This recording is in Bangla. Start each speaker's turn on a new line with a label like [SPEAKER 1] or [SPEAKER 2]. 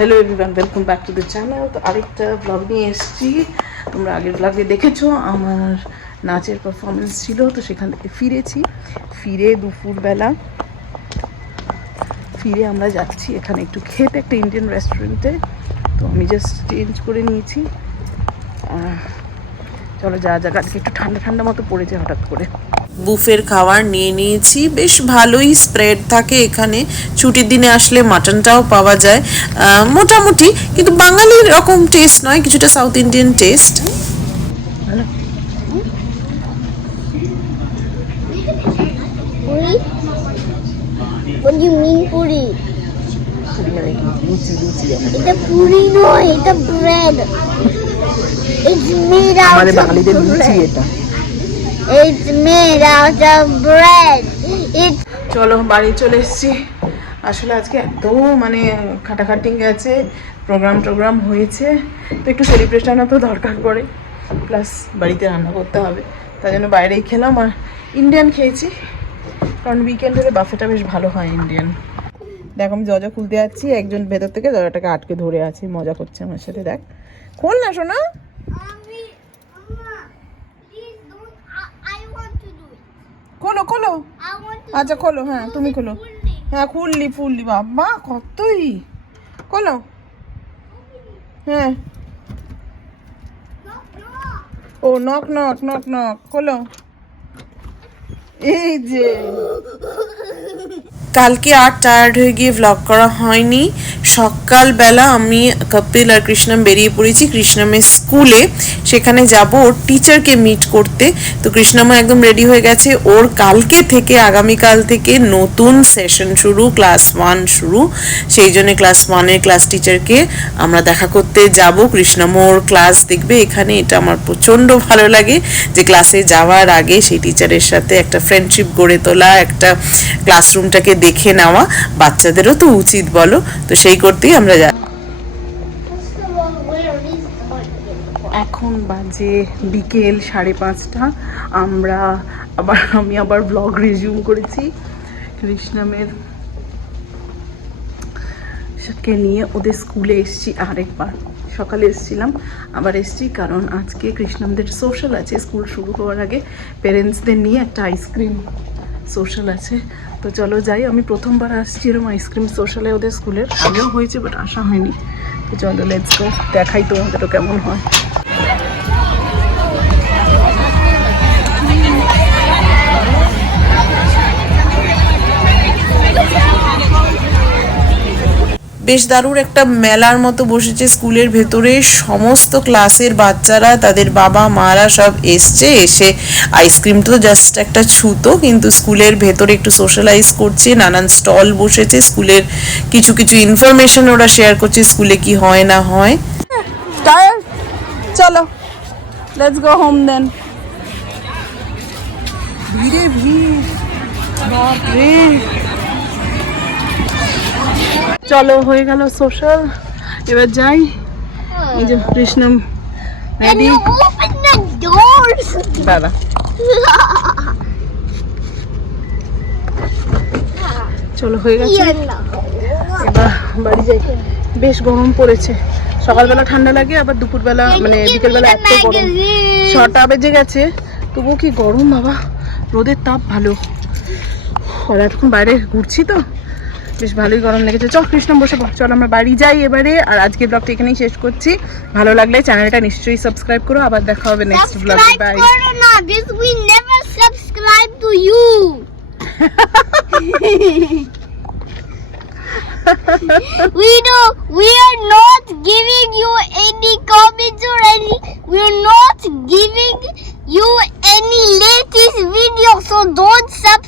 [SPEAKER 1] Hello everyone welcome back to the channel তো আরেকটা ব্লগ নিয়ে এসেছি। তোমরা আগের ব্লগে দেখেছ, আমার নাচের পারফরমেন্স ছিল, তো সেখান থেকে ফিরেছি। ফিরে দুপুরবেলা, ফিরে আমরা যাচ্ছি এখানে একটু খেতে, একটা ইন্ডিয়ান রেস্টুরেন্টে তো আমি জাস্ট চেঞ্জ করে নিয়েছি। চলো যা যা আজকে একটু ঠান্ডা ঠান্ডা মতো পড়েছে হঠাৎ করে।
[SPEAKER 2] বুফের খাবার নিয়ে নিয়েছি। বেশ ভালোই স্প্রেড থাকে এখানে। ছুটির দিনে আসলে মাটনটাও পাওয়া যায়। মোটামুটি কিন্তু বাঙালির রকম টেস্ট নয় কিছুটা সাউথ ইন্ডিয়ান টেস্ট
[SPEAKER 1] ভালো
[SPEAKER 3] What do you mean puri?
[SPEAKER 1] লুচি লুচি
[SPEAKER 3] এটা পুরি নয় এটা ব্রেড made out
[SPEAKER 1] আমাদের
[SPEAKER 3] of
[SPEAKER 1] বাঙালিদের লুচি এটা।
[SPEAKER 3] It's made out of bread. It's
[SPEAKER 1] চলো বাড়ি চলে এসেছি। আসলে আজকে এত মানে খাটাখাটি গেছে প্রোগ্রাম টোগ্রাম হয়েছে। তো একটু সেলিব্রেশনও তো দরকার পড়ে। প্লাস বাড়িতে রান্না করতে হবে। তার জন্য বাইরেই খেলাম আর ইন্ডিয়ান খেয়েছি। কারণ উইকেন্ড হলে বাফেটা বেশ ভালো হয় ইন্ডিয়ান দেখ আমি জজা খুলতে যাচ্ছি একজন ভেতর থেকে জজাটাকে আটকে ধরে আছি। মজা করছে আমার সাথে দেখ। খোল না শোনা
[SPEAKER 3] Mommy, Mama, please don't. I, I want to do it.
[SPEAKER 1] খোলো খোলো। আচ্ছা খোলো হ্যাঁ তুমি খোলো। হ্যাঁ খুললি ফুললি বাবা কতই। খোলো। হ্যাঁ. ও নক নক নক নক খোলো। এই যে।
[SPEAKER 2] কালকে আর টায়ার্ড হয়ে গিয়ে ভ্লগ করা হয়নি। সকালবেলা আমি কপিল আর কৃষ্ণম বেরিয়ে পড়েছি। কৃষ্ণমের স্কুলে, সেখানে যাব ওর টিচারকে মিট করতে। তো কৃষ্ণম একদম রেডি হয়ে গেছে। ওর কালকে থেকে, আগামীকাল থেকে নতুন সেশন শুরু ক্লাস ওয়ান শুরু। সেই জন্য ক্লাস ওয়ানের ক্লাস টিচারকে আমরা দেখা করতে যাব। কৃষ্ণম ওর ক্লাস দেখবে। এখানে এটা আমার প্রচণ্ড ভালো লাগে যে ক্লাসে যাওয়ার আগে সেই টিচারের সাথে একটা ফ্রেন্ডশিপ গড়ে তোলা, একটা ক্লাসরুমটাকে দেখে নেওয়া। বাচ্চাদেরও তো উচিত বলো। তো সেই করতেই আমরা যা
[SPEAKER 1] এখন বাজে বিকেল সাড়ে পাঁচটা। আমরা আবার, আমি আবার ব্লগ রিজিউম করেছি। কৃষ্ণামের কে নিয়ে ওদের স্কুলে এসেছি আরেকবার। সকালে এসেছিলাম, আবার এসেছি কারণ আজকে কৃষ্ণামদের সোশ্যাল আছে। স্কুল শুরু হওয়ার আগে প্যারেন্টসদের নিয়ে একটা আইসক্রিম সোশ্যাল আছে। তো চলো যাই, আমি প্রথমবার আসছি এরকম আইসক্রিম সোশ্যালে ওদের স্কুলের। আগেও হয়েছে বাট আসা হয়নি। তো চলো লেটস গো দেখাই তোমাদেরও কেমন হয়।
[SPEAKER 2] বেশ দারুণ একটা মেলার মতো বসেছে। স্কুলের ভেতরে সমস্ত ক্লাসের বাচ্চারা তাদের বাবা মারা সব এসছে এসে আইসক্রিম তো জাস্ট একটা ছুতো কিন্তু স্কুলের ভেতরে একটু সোশ্যালাইজ করছে নানান স্টল বসেছে স্কুলের কিছু কিছু ইনফরমেশন ওরা শেয়ার করছে স্কুলে কি হয় না হয়।
[SPEAKER 1] চলো লেটস গো হোম দেন ভিড়ে ভিড়। বাপরে। চলো হয়ে গেল সোশ্যাল এবার যাই। এই যে
[SPEAKER 3] And
[SPEAKER 1] রেডি. দাদা। চলো হয়ে গেছে। এবার বাড়ি যাই। বেশ গরম পড়েছে। সকালবেলা ঠান্ডা লাগে আবার দুপুরবেলা মানে বিকেলবেলা এত গরম। ছটা বেজে গেছে। তবুও কি গরম বাবা? রোদের তাপ ভালো। আর এতক্ষণ বাইরে ঘুরছি তো। বেশ ভালোই গরম লেগেছে চল কৃষ্ণ বসে পড় চল আমরা বাড়ি যাই এবারে আর আজকে ব্লগটা এখানেই শেষ করছি ভালো লাগলে চ্যানেলটা নিশ্চয়ই সাবস্ক্রাইব করো আবার দেখা হবে নেক্সট ব্লগে bye
[SPEAKER 3] or not, this we never subscribe to you. we do. We are not giving you any comments or any. We are not giving you any latest video, so don't subscribe.